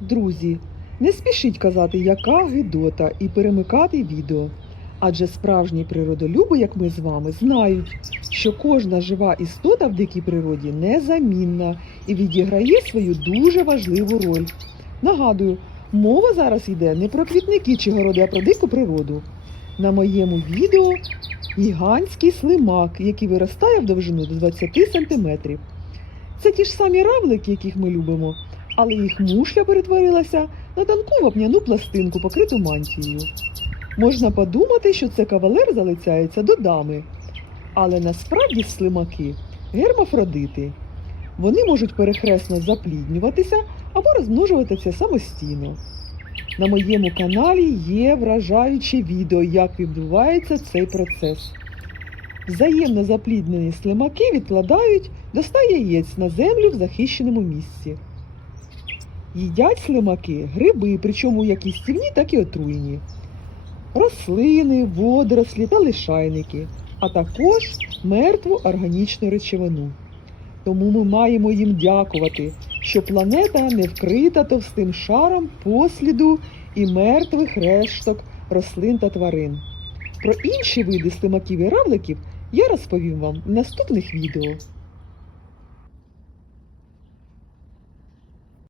Друзі, не спішіть казати, яка гидота, і перемикати відео. Адже справжні природолюби, як ми з вами, знають, що кожна жива істота в дикій природі незамінна і відіграє свою дуже важливу роль. Нагадую, мова зараз йде не про квітники чи городи, а про дику природу. На моєму відео гігантський слимак, який виростає в довжину до 20 сантиметрів. Це ті ж самі равлики, яких ми любимо, але їх мушля перетворилася на тонку вапняну пластинку, покриту мантією. Можна подумати, що це кавалер залицяється до дами, але насправді слимаки гермафродити. Вони можуть перехресно запліднюватися або розмножуватися самостійно. На моєму каналі є вражаюче відео, як відбувається цей процес. Взаємно запліднені слимаки відкладають до 100 яєць на землю в захищеному місці. Їдять слимаки гриби, причому як і стівні, так і отруйні, рослини, водорослі та лишайники, а також мертву органічну речовину. Тому ми маємо їм дякувати, що планета не вкрита товстим шаром посліду і мертвих решток рослин та тварин. Про інші види слимаків і равликів я розповім вам в наступних відео.